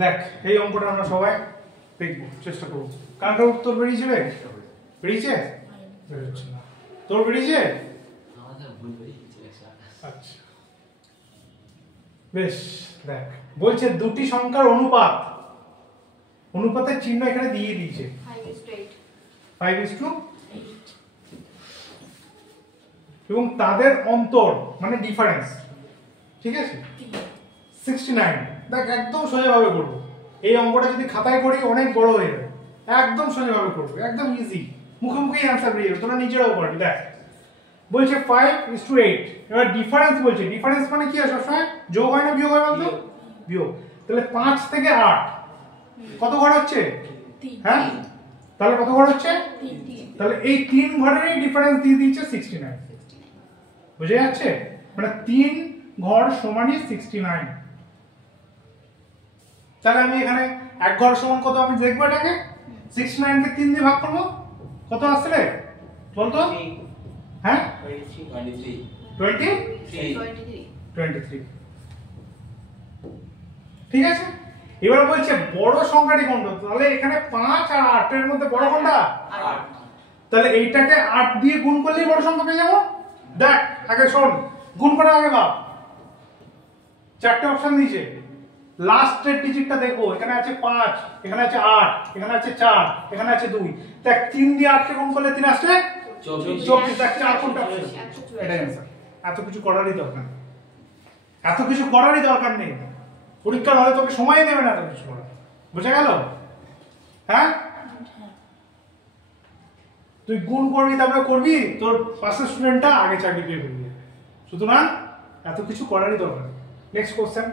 দেখ এই অঙ্কটা আমরা সবাই দেখব, চেষ্টা করব। কার উত্তর বেরিয়েছে? বেরিয়েছে? বেরোচ্ছে না। তোর বেরিয়েছে? আচ্ছা বেশ। দেখ বলছে দুটি সংখ্যার অনুপাত, অনুপাতের চিহ্ন এখানে দিয়ে দিয়েছে 5:8 এবং তাদের অন্তর মানে ডিফারেন্স, ঠিক আছে, 69। দেখ একদম সোজাভাবে করবো, এই অঙ্কটা যদি খাতায় করি অনেক বড় হয়ে যাবে, একদম সোজাভাবে করবো, একদম ইজি, মুখে মুখেই অ্যান্সার বেরিয়ে যাবে, তোরা নিজেরাও পারবি। দেখ বলছে 5:8, এবার ডিফারেন্স বলছে, ডিফারেন্স মানে কি হয়, সবসময় যোগ হয় না বিয়োগ হয় বলতো? বিয়োগ। তাহলে 5 থেকে 8 কত ঘর হচ্ছে? হ্যাঁ, তাহলে কত ঘর হচ্ছে? তাহলে এই 3 ঘরেরই ডিফারেন্স দিয়ে দিয়েছে 69। বুঝে যাচ্ছে? মানে 3 ঘর সমানই 69। তাহলে আমি এখানে এক ঘর সমান কত আমি দেখবো, এটাকে 69 কে 3 দিয়ে ভাগ করব, কত আসছে রে বলতো? হ্যাঁ 23। ঠিক আছে, এবার বলছে বড় সংখ্যাটি কোনটা, তাহলে এখানে 5 আর 8 এর মধ্যে বড় কোনটা? 8। তাহলে এইটাকে 8 দিয়ে গুণ করলেই বড় সংখ্যা পেয়ে যাবো। দেখ আগে শোন, গুণ করার আগে ভাব, চারটে অপশন দিয়েছে, লাস্টের ডিজিটটা দেখো, এখানে আছে 5, এখানে আছে 8, এখানে আছে 4, এখানে আছে 2। দেখ 3 দিয়ে 8 কে গুণ করলে 3 আসছে 24। দেখ 4 কোনটা অপশন? এটাই आंसर। এত কিছু করারই দরকার নেই, এত কিছু করারই দরকার নেই, পরীক্ষার হলে তোকে সময় দেবে না এত কিছু করা। বুঝে গেল? হ্যাঁ, তুই গুণ করবি তারপরে করবি, তোর পাশের স্টুডেন্টটা আগে চাকরি পেয়ে যাবে। সুতরাং এত কিছু করারই দরকার নেই। Next question.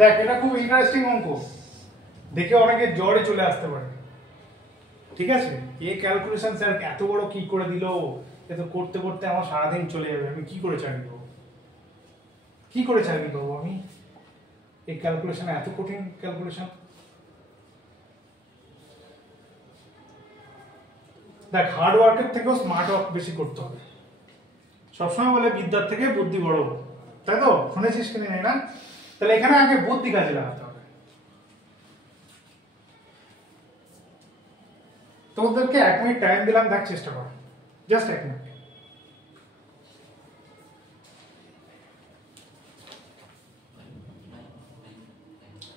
দেখ এটা খুব ইন্টারেস্টিং অঙ্ক, দেখে অনেকে জ্বরে চলে আসতে পারে। ঠিক আছে, এই ক্যালকুলেশন স্যার এত বড় কি করে দিল, এত করতে করতে আমার সারাদিন চলে যাবে, আমি কি করে চাকরি পাবো, কি করে চাকরি পাবো আমি? এই ক্যালকুলেশন এত কঠিন ক্যালকুলেশন। দেখ হার্ড ওয়ার্কের থেকেও স্মার্ট ওয়ার্ক বেশি করতে হবে। সবসময় বলে বিদ্যার থেকে বুদ্ধি বড়, তাই তো? শুনেছিস কিনা জানি না। তাহলে এখানে আগে বুদ্ধি কাজে লাগাতে হবে। তোদেরকে 1 মিনিট টাইম দিলাম, দেখ চেষ্টা কর, জাস্ট 1 মিনিট।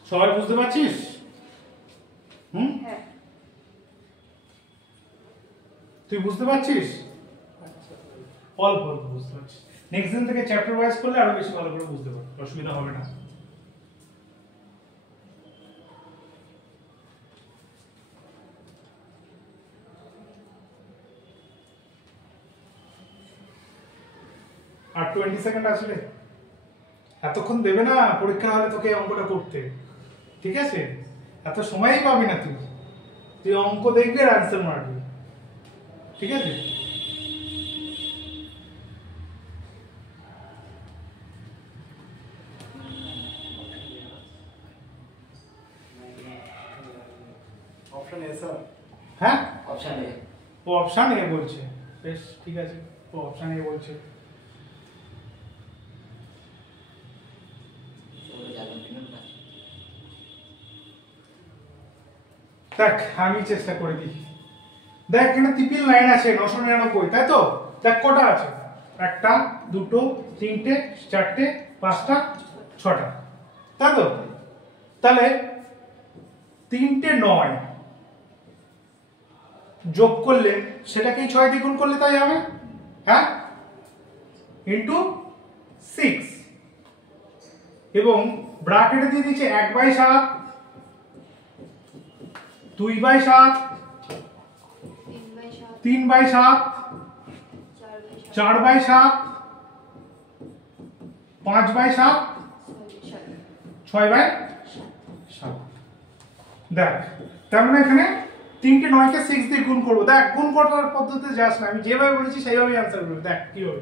সবাই বুঝতে পারছিস? হ্যাঁ। তুই বুঝতে পারছিস? অল্প অল্প বুঝতে পারছিস। নেক্সট দিন থেকে চ্যাপ্টার ওয়াইজ করলে আরো বেশি ভালো করে বুঝতে পারবি, অসুবিধা হবে না। আর 20 সেকেন্ড আসলে এতক্ষণ দেবে না পরীক্ষা হলে তোকে অঙ্কটা করতে, ঠিক আছে? এত সময়ই পাবি না তুই, তুই অঙ্ক দেখবি আর অ্যান্সার মারবি, ঠিক আছে? Option A sir. হ্যাঁ অপশন এ। ও অপশন এ বলছে, বেশ ঠিক আছে, ও অপশন এ বলছে। দেখ আমি চেষ্টা করে দিই। দেখ এখানে ট্রিপল 9 আছে 999, তাই তো? দেখ কটা আছে, 1টা 2টো 3টে 4টে 5টা 6টা, তাই তো? তাহলে 3টে 9 যোগ করলে সেটাকেই 6 দিয়ে গুণ করলে তাই হবে, হ্যাঁ, ইন্টু 6 এবং ব্র্যাকেটে দিয়ে দিচ্ছে 1/7, 2/7, 3/7, 4/7, 5/7, 6/7। দেখ তার মানে এখানে 3টে 9কে 6 দিয়ে গুণ করবো। দেখ গুণ করার পদ্ধতিতে যাস না, আমি যেভাবে বলেছি সেইভাবেই অ্যান্সার করবি। দেখ কি হবে,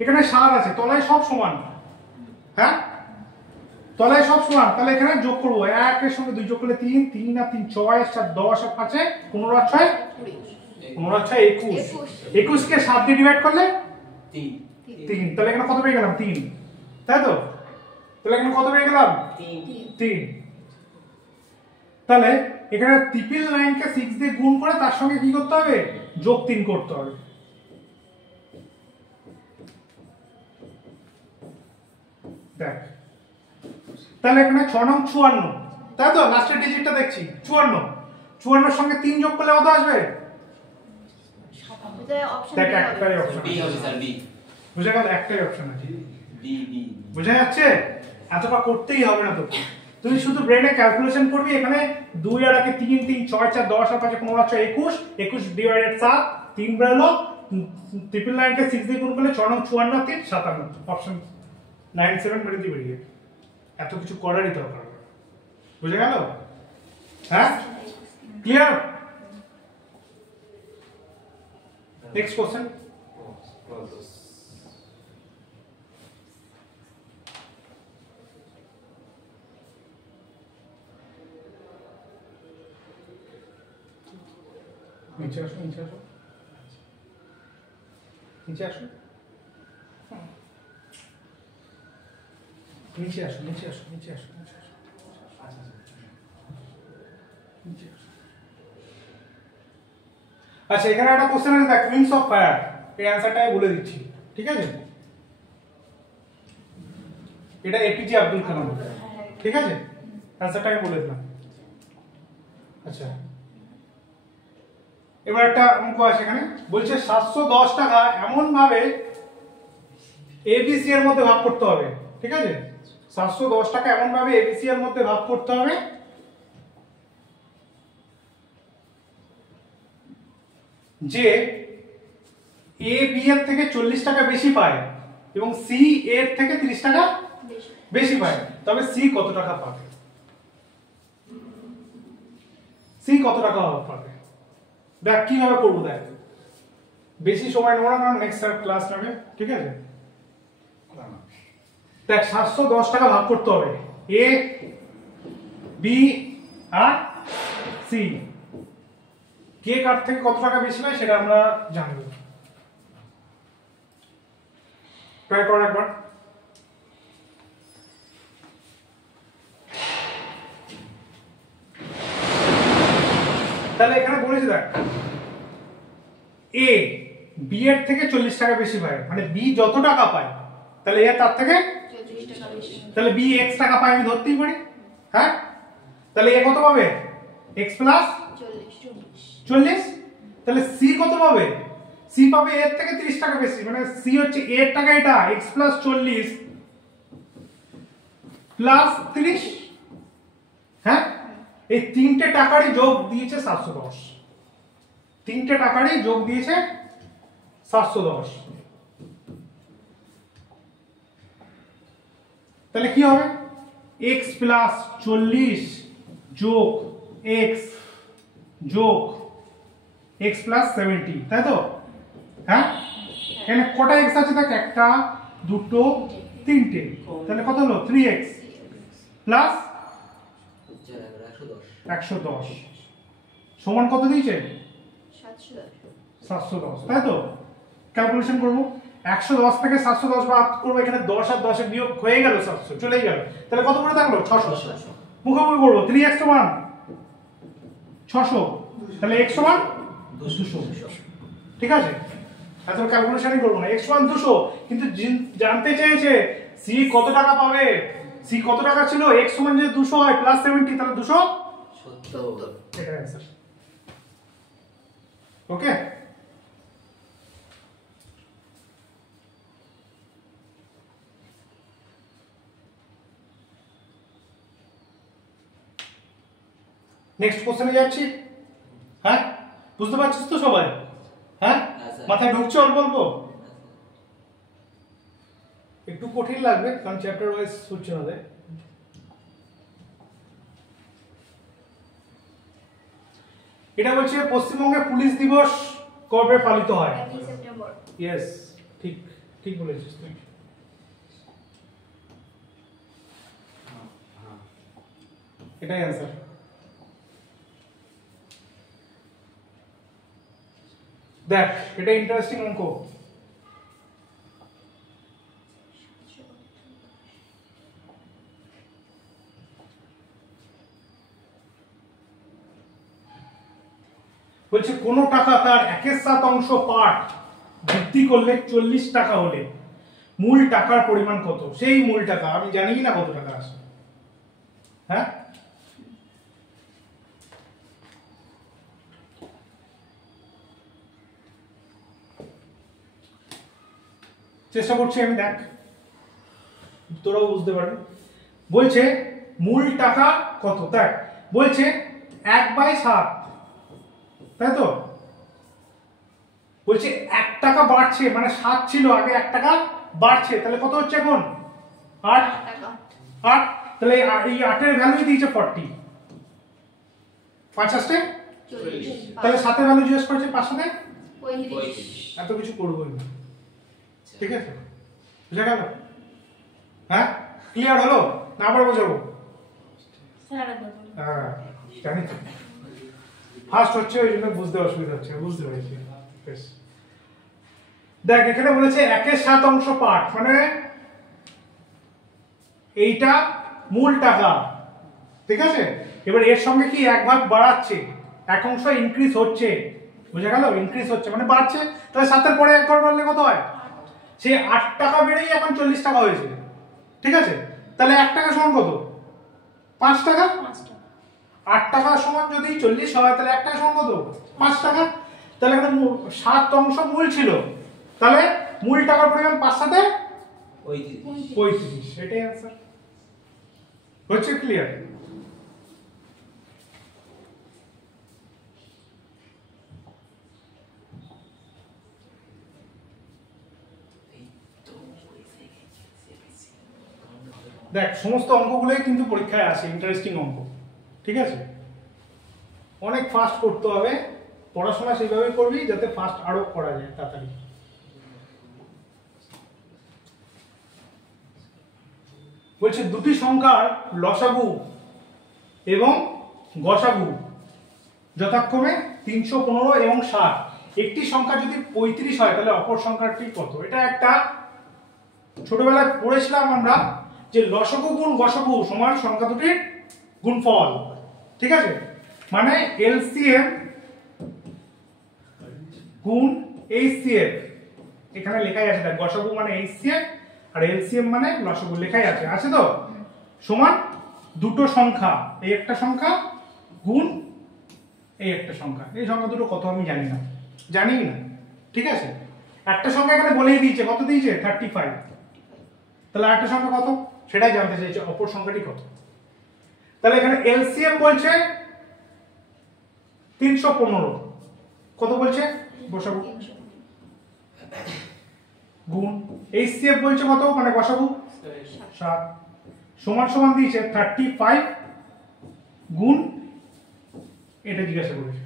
এখানে 7 আছে, তলায় সব সমান, হ্যাঁ, তলায় সব সমান, তাহলে এখানে যোগ করবো, 1 এর সঙ্গে 2 যোগ করলে 3, 3 আর 3 6, 7 10 আর 5 15 আর 6 15 আর 6 21, 21 কে 7 দিয়ে ডিভাইড করলে 3, তাহলে এখানে কত পেয়ে গেলাম 3, তাই তো? তাহলে এখানে কত পেয়ে গেলাম 3। তাহলে এখানে ট্রিপল লাইনকে 6 দিয়ে গুণ করে তার সঙ্গে কি করতে হবে, যোগ 3 করতে হবে। দেখ, তাহলে এখানে 6 নং 54, তাই তো? লাস্টের ডিজিটটা দেখছি 54, 54 এর সঙ্গে 3 যোগ করলে কত আসবে? দেখ, একটাই অপশন বি হবে স্যার, বি। বুঝে গেল? একটাই অপশন আছে, বি বি। বুঝা যাচ্ছে? এতটা করতেই হবে না তোকে, তুই শুধু ব্রেনে ক্যালকুলেশন করবি। এখানে 2 আর 1 3, 3 6 4 10 আর 5 15 6 21, 21 ডিভাইডেড 7, 3 বেরোলো। ট্রিপল লাইনকে 6 দিয়ে গুণ করলে 6 নং 54 3 57, অপশন 97 মেরে দিয়ে বেরিয়ে। এত কিছু করারই দরকার নেই, বুঝে গেল? হ্যাঁ, ক্লিয়ার? Next question. নিচে আসো, নিচে আসো, নিচে আসো, নিচে আসো, নিচে আসো, নিচে আসো, নিচে আসো, নিচে আসো। আচ্ছা, এখানে একটা কোশ্চেন আছে, দেখ, উইংস অফ ফায়ার, এই অ্যানসারটা আমি বলে দিচ্ছি, ঠিক আছে? এটা এপিজে আব্দুল কালাম, ঠিক আছে? অ্যানসারটা আমি বলে দিলাম। আচ্ছা, এবার একটা অঙ্ক আছে এখানে, বলছে 710 টাকা এমন ভাবে এবিসি এর মধ্যে ভাগ করতে হবে, ঠিক আছে? 710 টাকা এমন ভাবে এবিসি এর মধ্যে ভাগ করতে হবে যে এ বি এর থেকে 40 টাকা বেশি পায় এবং সি এর থেকে 30 টাকা বেশি পায়, তবে সি কত টাকা পাবে? সি কত টাকা পাবে? দেখ কিভাবে করবো, দেখ, বেশি সময় নেবো না, কারণ নেক্সট ক্লাস নেবে, ঠিক আছে? দেখ, 710 টাকা ভাগ করতে হবে এ বি আর সি, কে কার থেকে কত টাকা বেশি পায় সেটা আমরা জানবো। ট্রাই কর একবার। তাহলে এখানে বলেছে, দেখ, এ বি এর থেকে 40 টাকা বেশি পায়, মানে বি যত টাকা পায় তাহলে এ তার থেকে 40 টাকা বেশি, তাহলে বি এক্স টাকা পায়, আমি ধরতেই পারি। হ্যাঁ, তাহলে এ কত পাবে? X plus 40। তাহলে সি কত পাবে? সি পাবে এর থেকে 30 টাকা বেশি, মানে সি হচ্ছে এর টাকা, এটা এক্স প্লাস 40 প্লাস 30। হ্যাঁ, এই তিনটে টাকারই যোগ দিয়েছে 710, তিনটে টাকারই যোগ দিয়েছে 710। তাহলে কি হবে? x প্লাস 40 যোগ x যোগ x প্লাস 70, তাই তো? হ্যাঁ, এখানে কটা x আছে? দেখ, একটা দুটো তিনটে, তাহলে কত হলো? 3x প্লাস 110 সমান কত দিয়েছে? 710, তাই তো? ক্যালকুলেশন করবো, 110 থেকে 710 বাদ করবো, এখানে 10 আর 10 এর বিয়োগ হয়ে গেল, 700 চলেই গেল, তাহলে কত করে থাকলো? 600। মুখোমুখি করবো, 3x সমান 600, তাহলে x সমান 200, ঠিক আছে? এত ক্যালকুলেশনই করবো না, x সমান 200, কিন্তু জানতে চেয়েছে সি কত টাকা পাবে। সি কত টাকা ছিল? x সমান যদি 200 হয় প্লাস 70, তাহলে 270, এটা অ্যানসার। ওকে, নেক্সট কোশ্চেনে যাচ্ছি। হ্যাঁ, বুঝতে পারছিস তো সবাই? হ্যাঁ, মাথায় ঢুকছে অল্প অল্প? একটু কঠিন লাগবে কারণ চ্যাপ্টার ওয়াইজ হচ্ছে আমাদের। এটা বলছে পশ্চিমবঙ্গে পুলিশ দিবস কবে পালিত হয়? 1 সেপ্টেম্বর। ইয়েস, ঠিক ঠিক বলেছিস তুই। এটাই অ্যান্সার। দেখ এটা ইন্টারেস্টিং অঙ্ক। বলছে কোন টাকা তার 1/7 পার্ট বৃদ্ধি করলে 40 টাকা হলে মূল টাকার পরিমাণ কত? সেই মূল টাকা আমি জানি না কত টাকা আসে। হ্যাঁ, চেষ্টা করছি আমি, দেখ তোরাও বুঝতে পারবি। বলছে মূল টাকা কত, দেখ বলছে 1/7, তাই তো? বলছে 1 টাকা বাড়ছে, মানে 7 ছিল আগে, 1 টাকা বাড়ছে, তাহলে কত হচ্ছে এখন? 8 8। তাহলে এই 8 এর ভ্যালু দিয়েছে 40, 5 আসছে 40। তাহলে 7 এর ভ্যালু জিজ্ঞেস করেছে 5 সাথে 35। এত কিছু করবোই না, ঠিক আছে? বুঝা গেল? হ্যাঁ, ক্লিয়ার হলো না? আবার বোঝাবো? হ্যাঁ, জানি তো ফার্স্ট হচ্ছে ওই জন্য বুঝতে অসুবিধা হচ্ছে, বুঝতে পেরেছি। বেশ, দেখ এখানে বলেছে 1/7 পার্ট, মানে এইটা মূল টাকা, ঠিক আছে? এবার এর সঙ্গে কি 1 ভাগ বাড়াচ্ছে, 1 অংশ ইনক্রিজ হচ্ছে, বুঝা গেল? ইনক্রিজ হচ্ছে মানে বাড়ছে, তাহলে 7 এর পরে 1 ঘর বাড়লে কত হয়? সে 8 টাকা বেড়েই এখন 40 টাকা হয়েছে, ঠিক আছে? তাহলে 1 টাকা সমান কত? 5 টাকা। 8 টাকা সমান যদি 40 হয় তাহলে 1 টাকা সমান কত? 5 টাকা। তাহলে এখানে 7 অংশ মূল ছিল, তাহলে মূল টাকার পরিমাণ 5 সাথে 35। এটাই आंसर হচ্ছে। ক্লিয়ার? দেখ সমস্ত অঙ্কগুলোই কিন্তু পরীক্ষায় আসে, ইন্টারেস্টিং অঙ্ক, ঠিক আছে? অনেক ফাস্ট করতে হবে, পড়াশোনা সেইভাবে করবি যাতে ফাস্ট আরো করা যায় তাড়াতাড়ি। বলছে দুটি সংখ্যার লসাগু এবং গসাগু যথাক্রমে 315 এবং 60। একটি সংখ্যা যদি 35 হয় তাহলে অপর সংখ্যাটি কত? এটা একটা ছোটবেলায় পড়েছিলাম আমরা যে লসাগু গুণ গসাগু সমান সংখ্যা দুটির গুণফল, ঠিক আছে? মানে এলসিএম গুণ এইচসিএফ, এখানে লেখাই আছে, দেখ গসাগু মানে এইচসিএফ আর এলসিএম মানে লসাগু, লেখাই আছে, আছে তো? সমান দুটো সংখ্যা, এই একটা সংখ্যা গুণ এই একটা সংখ্যা। এই সংখ্যা দুটো কত আমি জানি না, জানি না, ঠিক আছে? একটা সংখ্যা এখানে বলেই দিয়েছে, কত দিয়েছে? 35। তাহলে আরেকটা সংখ্যা কত সেটাই জানতে চাইছে, অপর সংখ্যাটি কত। তাহলে এখানে এলসিএম বলছে 315, কত বলছে? গসাগু গুণ এইচসিএফ বলছে কত, মানে গসাগু 7, সমান সমান দিয়েছে 35 গুণ এটা জিজ্ঞাসা করেছে।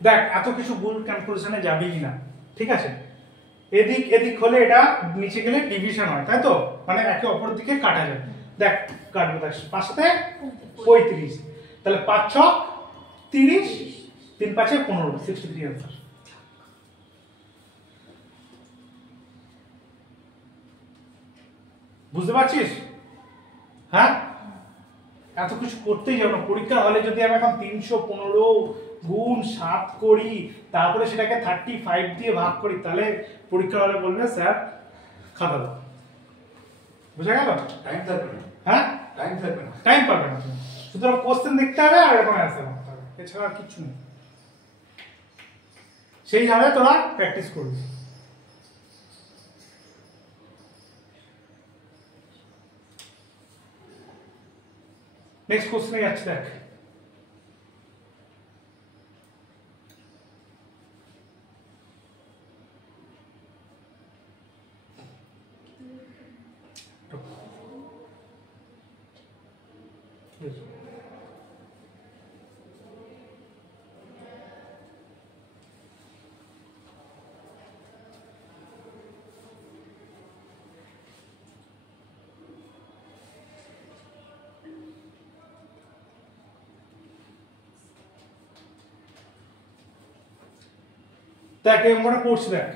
দেখ এত কিছু গুণ ক্যালকুলেশনে যাবেই না, ঠিক আছে? এদিক এদিক হলে এটা নিচে গেলে ডিভিশন হয়, তাই তো? মানে একে অপর দিকে কাটা যায়। দেখ কাটবো, দেখ 5 সাথে 35, তাহলে 5 6 30, 3 5 15, 63 आंसर। বুঝতে পারছিস? হ্যাঁ, এত কিছু করতেই যাবো না। পরীক্ষা হলে যদি আমি এখন 315 গুণ 7 করি, তারপরে সেটাকে 35 দিয়ে ভাগ করি, তাহলে পরীক্ষা হলে বলবে স্যার খাতা দাও। বুঝা গেল? টাইম থাকবে না। হ্যাঁ, টাইম থাকবে না, টাইম পাবে না। সুতরাং কোশ্চেন দেখতে হবে আর এরকম অ্যান্সার করতে হবে, এছাড়া আর কিছু নেই। সেইভাবে তোরা প্র্যাকটিস করবি। নেক্সট কোশ্চেনে যাচ্ছি, দেখ দেখ এই অঙ্কটা পড়ছি দেখ।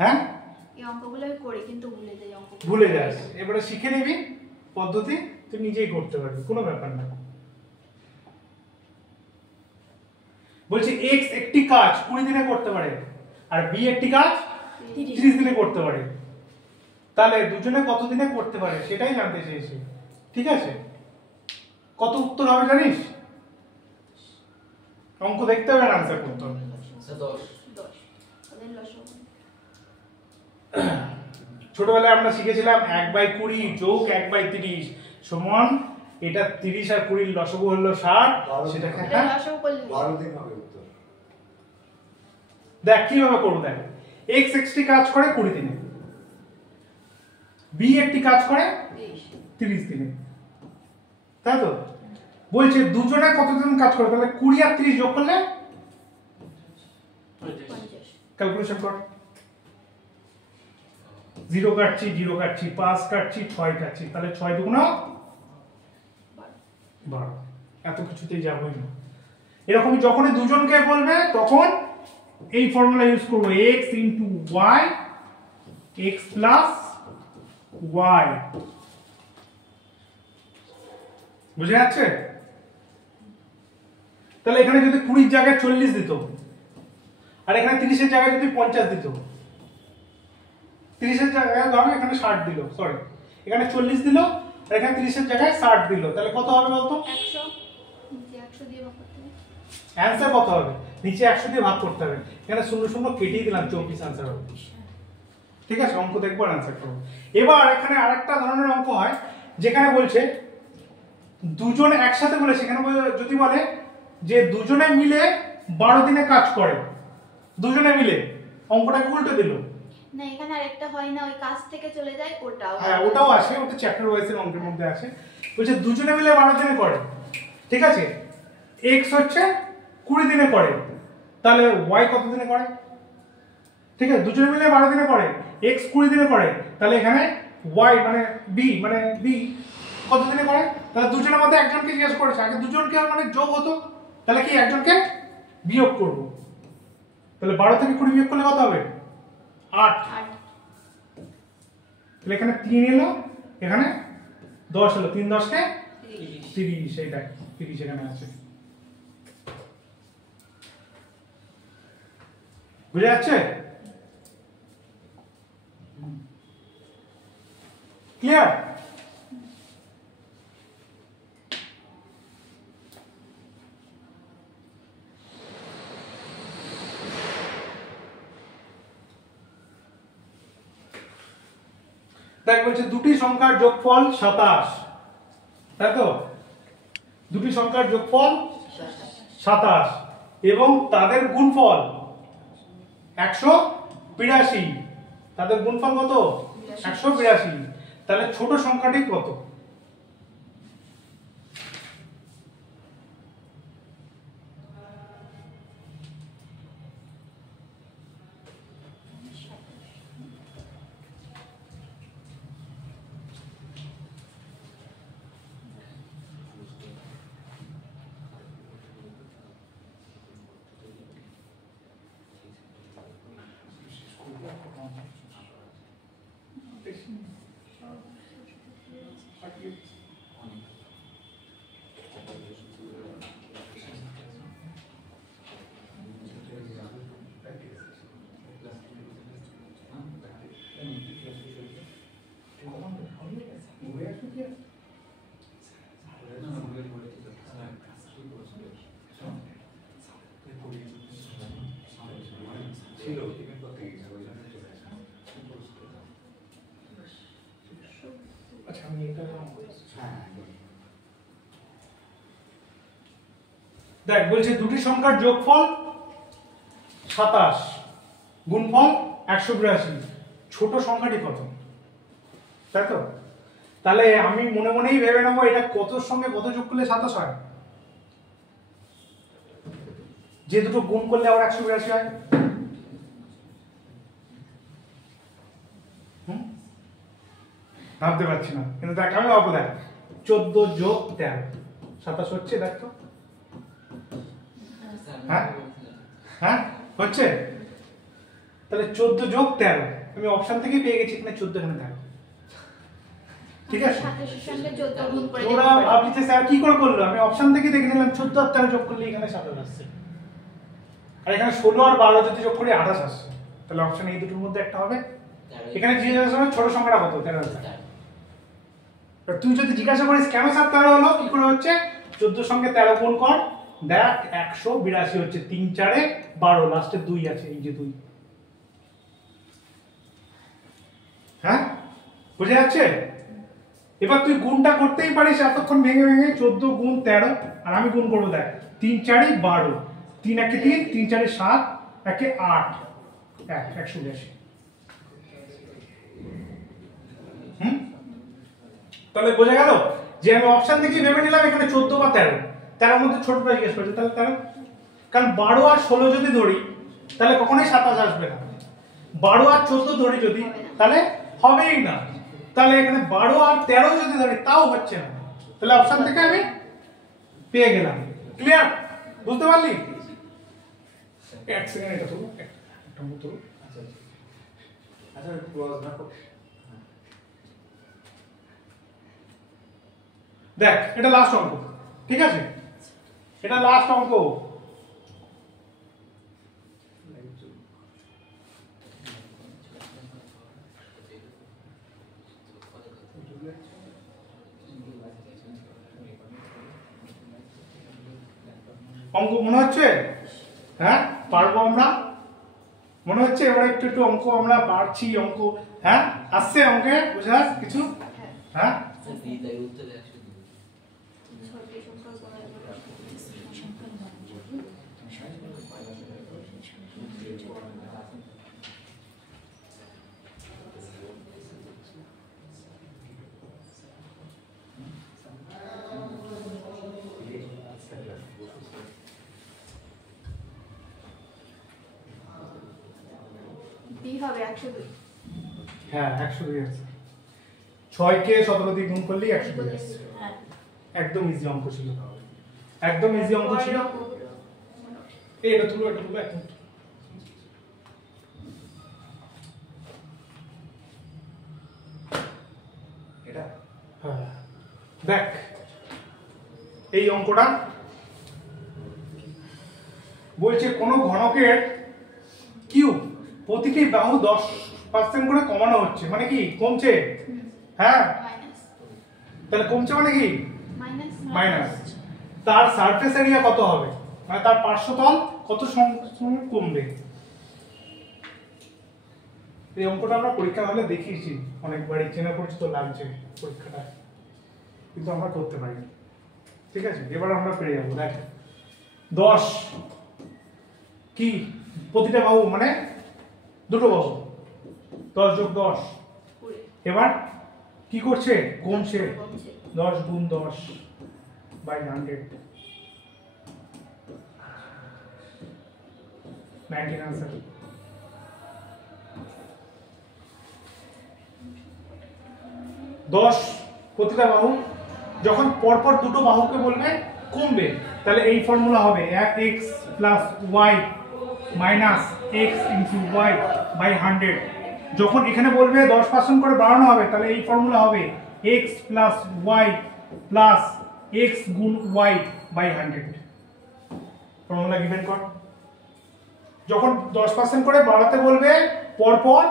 হ্যাঁ এই অঙ্কগুলো আমি করি কিন্তু ভুলে যাই অঙ্ক। ভুলে যাস, এবারে শিখে নিবি পদ্ধতি, তুই নিজেই করতে পারবি, কোনো ব্যাপার না। বলছি x একটি কাজ 20 দিনে করতে পারে আর b একটি কাজ 30 দিনে করতে পারে, তাহলে দুজনে কত দিনে করতে পারে সেটাই জানতে চেয়েছি। ঠিক আছে, কত উত্তর হবে জানিস? অঙ্ক দেখতে হবে আর আনসার করতে হবে। 10 ওদের লসও ছোটবেলায় আমরা শিখেছিলাম 1/20 যোগ 1/30 সমান এটা 30 আর 20 লসগু হলো 60, সেটাকে এটা হ্যাঁ লসও করলে 12 দিন হবে উত্তর। দেখ কিভাবে করব। দেখ x একটি কাজ করে 20 দিনে, b একটি কাজ করে 30 দিনে, তাই তো? বলছে দুজনে কতদিন কাজ করে, তাহলে 20 আর 30 যোগ করলে 50 ক্যালকুলেশন কর। 0 কাটছি 0 কাটছি 5 কাটছি 6 কাটছি, তাহলে 6 দুগুণা 12। এত কিছুতেই যাবই না। এরকমই যখনই দুজনকে বলবে তখন এই ফর্মুলা ইউজ করব, x into y x plus y। বুঝে যাচ্ছে? তাহলে এখানে যদি 20 এর জায়গায় 40 দিত আর এখানে 30 এর জায়গায় যদি 50 দিত, 30 এর জায়গায় ধরো এখানে 60 দিল, সরি এখানে 40 দিল আর এখানে 30 এর জায়গায় 60 দিল, তাহলে কত হবে বলতো? 100 নিচে 100 দিয়ে ভাগ করতে হবে। অ্যানসার কত হবে? নিচে 100 দিয়ে ভাগ করতে হবে, এখানে 0 0 কেটেই দিলাম, 24 অ্যানসার হবে। ঠিক আছে, অঙ্ক দেখবো আর অ্যানসার করব। এবার এখানে আরেকটা ধরনের অঙ্ক হয় যেখানে বলছে দুজন একসাথে বলে, সেখানে যদি বলে যে দুজনে মিলে 12 দিনে কাজ করে, দুজনে মিলে, অঙ্কটাকে উল্টে দিল। না এখানে আরেকটা হয় না, ওই কাজ থেকে চলে যায় ওটাও। হ্যাঁ ওটাও আসে, ওটা চ্যাপ্টার ওয়াইজের অঙ্কের মধ্যে আসে। বলছে দুজনে মিলে 12 দিনে করে, ঠিক আছে, x হচ্ছে 20 দিনে করে, তাহলে y কত দিনে করে? ঠিক আছে, দুজনে মিলে 12 দিনে করে, x 20 দিনে করে, তাহলে এখানে y মানে b কত দিনে করে? তাহলে দুজনের মধ্যে একজনকে জিজ্ঞেস করেছে, আগে দুজনকে মানে যোগ হতো, তাহলে কি একজনকে বিয়োগ করব, তাহলে 12 থেকে 20 বিয়োগ করলে কত হবে? 8। 8 তাহলে এখানে 3 এলো, এখানে 10 হলো, 3 10 কে 30 30, এই দেখ 30 এখানে আছে। বুঝে যাচ্ছে? ক্লিয়ার? দেখ বলছে দুটি সংখ্যার যোগফল 27, তাই তো? দুটি সংখ্যার যোগফল 27 এবং তাদের গুণফল 182, তাদের গুণফল কত? 182, তাহলে ছোট সংখ্যাটি কত? ছিল টিফিন করতে গিয়েছে ওই জন্য চলে আসে। আচ্ছা আমি এটা হ্যাঁ দেখ বলছে দুটি সংখ্যার যোগফল 27, গুণফল 182, ছোট সংখ্যাটি কত? তাই তো? তাহলে আমি মনে মনেই ভেবে নেবো এটা কতর সঙ্গে কত যোগ করলে 27 হয়, যে দুটো গুণ করলে আবার 182 হয়। ভাবতে পারছি না, কিন্তু দেখ আমি ভাববো, দেখ 14 যোগ 13 27 হচ্ছে, দেখ তো। হ্যাঁ হ্যাঁ হচ্ছে? তাহলে 14 যোগ 13 আমি অপশন থেকেই পেয়ে গেছি এখানে 14 এখানে 13। ঠিক আছে, 27 সঙ্গে 14 গুণ করে তোরা ভাবছিস স্যার কি করে করলো, আমি অপশন থেকে দেখে নিলাম 14 আর 13 যোগ করলে এখানে 27 আসছে, আর এখানে 16 আর 12 যদি যোগ করি 28 আসছে। তাহলে অপশন এই দুটোর মধ্যে একটা হবে। এখানে জিজ্ঞাসা করে ছোট সংখ্যাটা কত, 13 আছে। তুই যদি জিজ্ঞাসা করিস কেন স্যার 13 হলো, কি করে হচ্ছে, 14 সঙ্গে 13 গুণ কর, দেখ 182 হচ্ছে, 3 4 এ 12, লাস্টে 2 আছে, এই যে 2। হ্যাঁ, বুঝে যাচ্ছে? এবার তুই গুণটা করতেই পারিস এতক্ষণ ভেঙে ভেঙে, 14 গুণ 13, আর আমি গুণ করবো দেখ, 3 4 এ 12, 3 1 3, 3 4 এ 7, 1 এ 8, 182। তাহলে বোঝা গেল যে আমি অপশন থেকে ভেবে নিলাম এখানে 14 বা 13, 13 মধ্যে ছোটটা জিজ্ঞেস করছে, তাহলে 13, কারণ 12 আর 16 যদি ধরি তাহলে কখনোই 27 আসবে না, 12 আর 14 ধরি যদি তাহলে হবেই না, তাহলে এখানে 12 আর 13 যদি ধরি তাও হচ্ছে না, তাহলে অপশন থেকে আমি পেয়ে গেলাম। ক্লিয়ার? বুঝতে পারলি? এক সেকেন্ড এটা তুলো, একটা মুখ তুলো। আচ্ছা ক্লোজ রাখো। দেখ এটা লাস্ট অঙ্ক, ঠিক আছে, এটা লাস্ট অঙ্ক। অঙ্ক মনে হচ্ছে? হ্যাঁ, পারবো আমরা, মনে হচ্ছে এবার একটু একটু অঙ্ক আমরা পারছি, অঙ্ক হ্যাঁ আসছে, অঙ্কে বুঝা কিছু? হ্যাঁ, বি হবে 102। হ্যাঁ 102 আছে, 6 কে 17 দিয়ে গুণ করলেই 102 আসছে। হ্যাঁ, একদম ইজি অঙ্ক ছিল, একদম ইজি অঙ্ক ছিল। এই এটা তুলো, এটা তুলো এক মিনিট। এটা হ্যাঁ, দেখ এই অঙ্কটা বলছে কোন ঘনকের কিউব প্রতিটি বাহু 10% করে কমানো হচ্ছে, মানে কি কমছে? হ্যাঁ, মাইনাস তাহলে কমছে মানে কি মাইনাস মাইনাস, তার সারফেস এরিয়া কত হবে, মানে তার পার্শ্বতল কত সময় কমবে। এই অঙ্কটা আমরা পরীক্ষা হলে দেখিয়েছি অনেকবারই, চেনা পরিচিত লাগছে পরীক্ষাটা, কিন্তু আমরা করতে পারিনি। ঠিক আছে, এবার আমরা পেরে যাবো। দেখ 10 কি প্রতিটা বাহু মানে দুটো বাহু, 10 যোগ 10, 20 এবার কি করছে, কমছে, কমছে 10 গুণ 10 বাই 100, 19 आंसर। দশ প্রতিটা বাহু যখন পরপর দুটো বাহুকে বলবে কমবে, তাহলে এই ফর্মুলা হবে x plus y minus x into y by 100। যখন এখানে বলবে 10% করে বাড়ানো হবে, তাহলে এই ফর্মুলা হবে x plus y plus x গুণ y বাই 100। ফর্মুলা গিভেন কর। যখন 10% করে বাড়াতে বলবে পরপর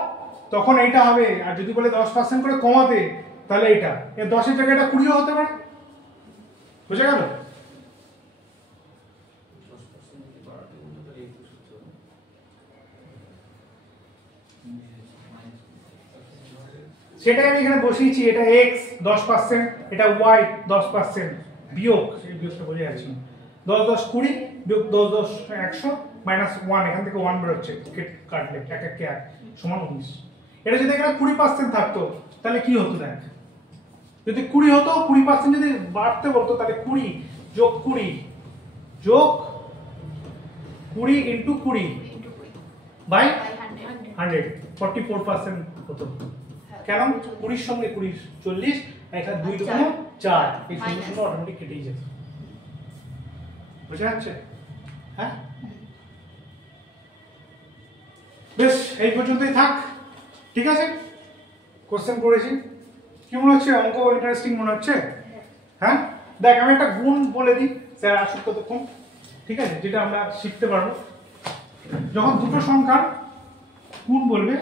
তখন এইটা হবে, আর যদি বলে 10% করে কমাতে তাহলে এটা, এর 10 এর জায়গায় এটা 20 হতে পারে। বুঝে গেল? সেটাই আমি এখানে বসিয়েছি, এটা x 10%, এটা y 10%, বিয়োগ, এই বিয়োগটা বোঝা যাচ্ছে না, 10 10 20 বিয়োগ 10 10 100 মাইনাস 1, এখান থেকে 1 বের হচ্ছে, কাটলে 1 1 কে 1 সমান 19। এটা যদি এখানে 20% থাকতো তাহলে কি হতো দেখ, যদি 20 হতো, 20% যদি বাড়তে বলতো তাহলে 20 যোগ 20 যোগ 20 ইনটু 20 বাই 100 44% হতো। কেন? 20 সঙ্গে 20 40, এখানে 2 2 4, এই সূত্রটা অটোমেটিক কেটেই যাবে। বুঝা যাচ্ছে? হ্যাঁ, বেশ এই পর্যন্তই থাক, ঠিক আছে? কোশ্চেন করেছি, কি মনে হচ্ছে? অঙ্ক ইন্টারেস্টিং মনে হচ্ছে? হ্যাঁ, দেখ আমি একটা গুণ বলে দিই, স্যার আসুক ততক্ষণ, ঠিক আছে? যেটা আমরা শিখতে পারবো। যখন দুটো সংখ্যার গুণ বলবে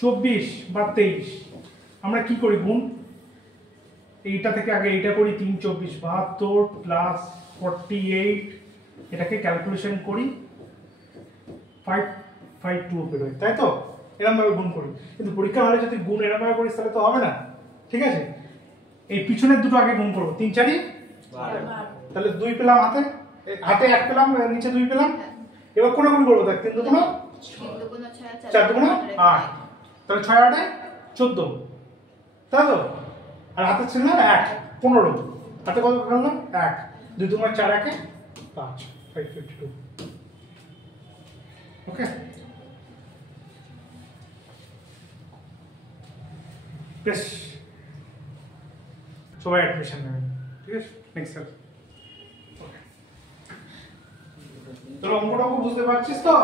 24 বা 23, আমরা কি করি গুণ? এইটা থেকে আগে এইটা করি, 3 24 72 প্লাস 48, এটাকে ক্যালকুলেশন করি 552 বেরোয়, তাই তো? এরকম ভাবে গুণ করি। কিন্তু পরীক্ষা হলে যদি গুণ এরকম ভাবে করিস তাহলে তো হবে না, ঠিক আছে? এই পিছনের দুটো আগে গুণ করবো, 3 4 তাহলে 2 পেলাম হাতে, হাতে 1 পেলাম, নিচে 2 পেলাম। এবার কোন করবো, দেখ 3 2 4 2 8, তাহলে 6 8 14, তাই তো? আর হাতে ছিল 1 15, হাতে কত পেলাম? 1 2 2 4 1 5 552। ওকে, বেশ সবাই অ্যাডমিশন নেবেন, ঠিক আছে? নেক্সট স্যার, তোর অঙ্কটা বুঝতে পারছিস তো?